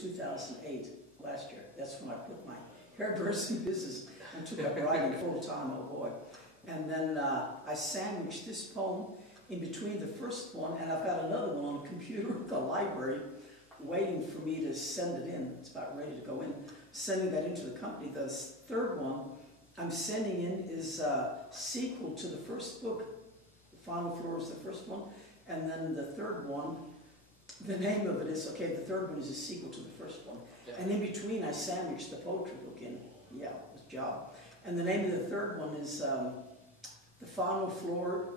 2008, last year. That's when I quit my hairdressing business and took up writing full time, oh boy. And then I sandwiched this poem in between the first one, and I've got another one on the computer at the library waiting for me to send it in. It's about ready to go in. Sending that into the company. The third one I'm sending in is a sequel to the first book. The Final Floor is the first one. And then the third one, the name of it is, okay, the third one is a sequel to the first one. Yeah. And in between I sandwiched the poetry book in. Yeah, it was a job. And the name of the third one is The Final Floor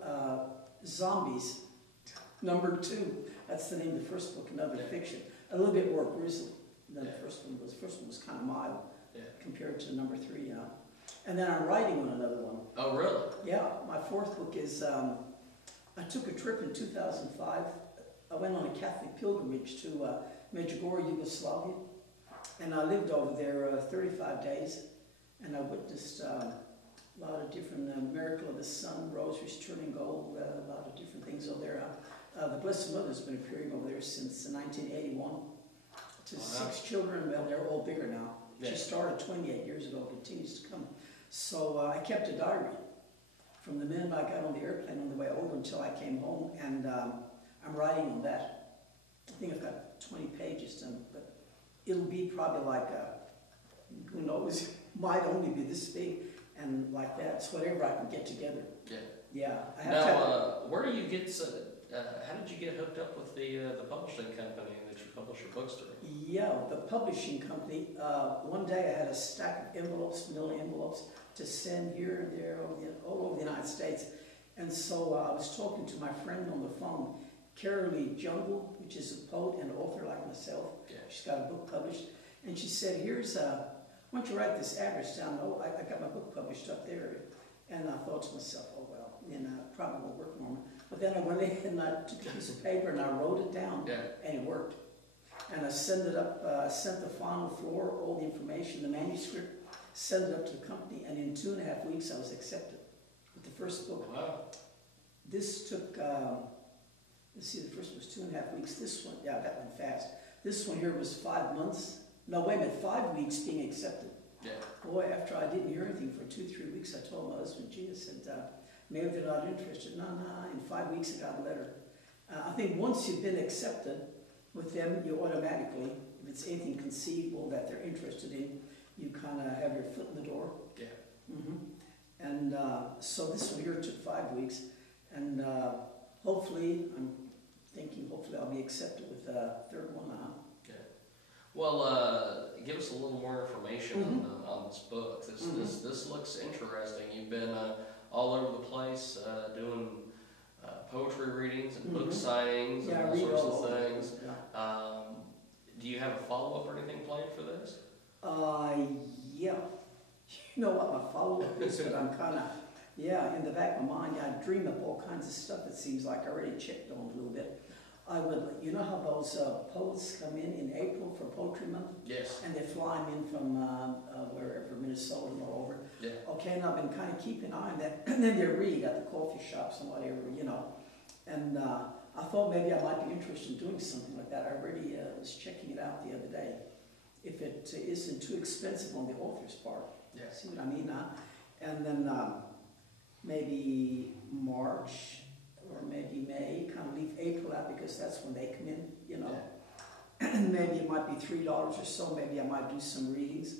Zombies, #2. That's the name of the first book, another fiction. A little bit more grisly than the first one was. The first one was kind of mild compared to #3, you know. And then I'm writing on another one. Oh, really? Yeah, my fourth book is, I took a trip in 2005. I went on a Catholic pilgrimage to Medjugorje, Yugoslavia. And I lived over there 35 days. And I witnessed a lot of different Miracle of the Sun, Rosaries Turning Gold, a lot of different things over there. The Blessed Mother's been appearing over there since 1981. To 6 children, well, they're all bigger now. Yeah. She started 28 years ago, continues to come. So I kept a diary from the minute I got on the airplane on the way over until I came home, and I'm writing on that. I think I've got 20 pages done, but it'll be probably like, who knows, might only be this big, and like that. It's whatever I can get together. Yeah. Yeah. I have now, where do you get, how did you get hooked up with the publishing company that you publish your books through? Yeah, the publishing company. One day I had a stack of envelopes, manila envelopes, to send here and there, all over the United States. And so I was talking to my friend on the phone, Carolee Jungle, which is a poet and author like myself. Yeah. She's got a book published. And she said, here's, why don't you write this address down? Oh, I got my book published up there. And I thought to myself, oh, well, probably won't work, Norma. But then I went in and I took a piece of paper and I wrote it down, and it worked. And I sent it up, sent the Final Floor, all the information, the manuscript, sent it up to the company, and in 2.5 weeks I was accepted with the first book. Wow. This took, let's see, the first was 2.5 weeks. This one, yeah, that went fast. This one here was 5 months. No, wait a minute, 5 weeks being accepted. Yeah. Boy, after I didn't hear anything for 2-3 weeks, I told my husband, gee, I said, maybe they're not interested. No, in 5 weeks I got a letter. I think once you've been accepted with them, you automatically, if it's anything conceivable that they're interested in, you kind of have your foot in the door. Yeah. Mm-hmm. And so this one here took 5 weeks, and hopefully, I'm thinking hopefully I'll be accepted with the third one. Yeah. Well, give us a little more information on this book. This looks interesting. You've been all over the place doing poetry readings and book signings and all sorts of things. Yeah. Do you have a follow-up or anything planned for this? Yeah. You know what my follow-up is, but I'm kind of, in the back of my mind, I dream up all kinds of stuff that seems like I already checked on a little bit. I would, you know how those poets come in April for Poetry Month? Yes. And they fly them in from wherever, Minnesota and all over. Yeah. Okay, and I've been kind of keeping an eye on that. And then they read at the coffee shops and whatever, you know. And I thought maybe I might be interested in doing something like that. I already was checking it out the other day. If it isn't too expensive on the author's part. Yeah. See what I mean? And then maybe March or maybe May, kind of leave April out because that's when they come in, you know. Yeah. And maybe it might be $3 or so. Maybe I might do some readings.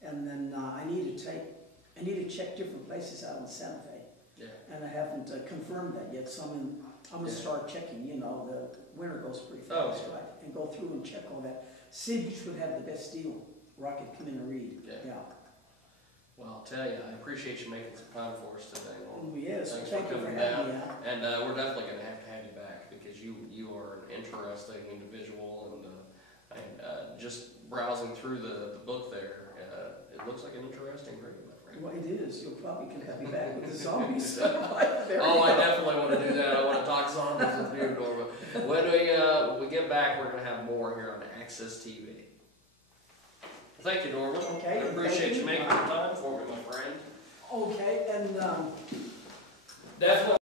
And then I need to check different places out in Santa Fe. Yeah. And I haven't confirmed that yet. So I'm going to start checking, you know, the winter goes pretty fast, right? And go through and check all that. See which would have the best deal where I could come in and read. Yeah. Well, I'll tell you, I appreciate you making some time for us today. Yes, thanks thank for coming you for down. having me. And we're definitely going to have you back because you are an interesting individual, and just browsing through the book there, it looks like an interesting read, my friend. Well, it is. You'll probably can have me back with the zombie stuff. Oh, I definitely want to do that. I want to talk zombies with you, Norma. When we get back, we're going to have more here on Access TV. Thank you, Norma. Okay. I appreciate you making the time for me, my friend. Okay, and definitely.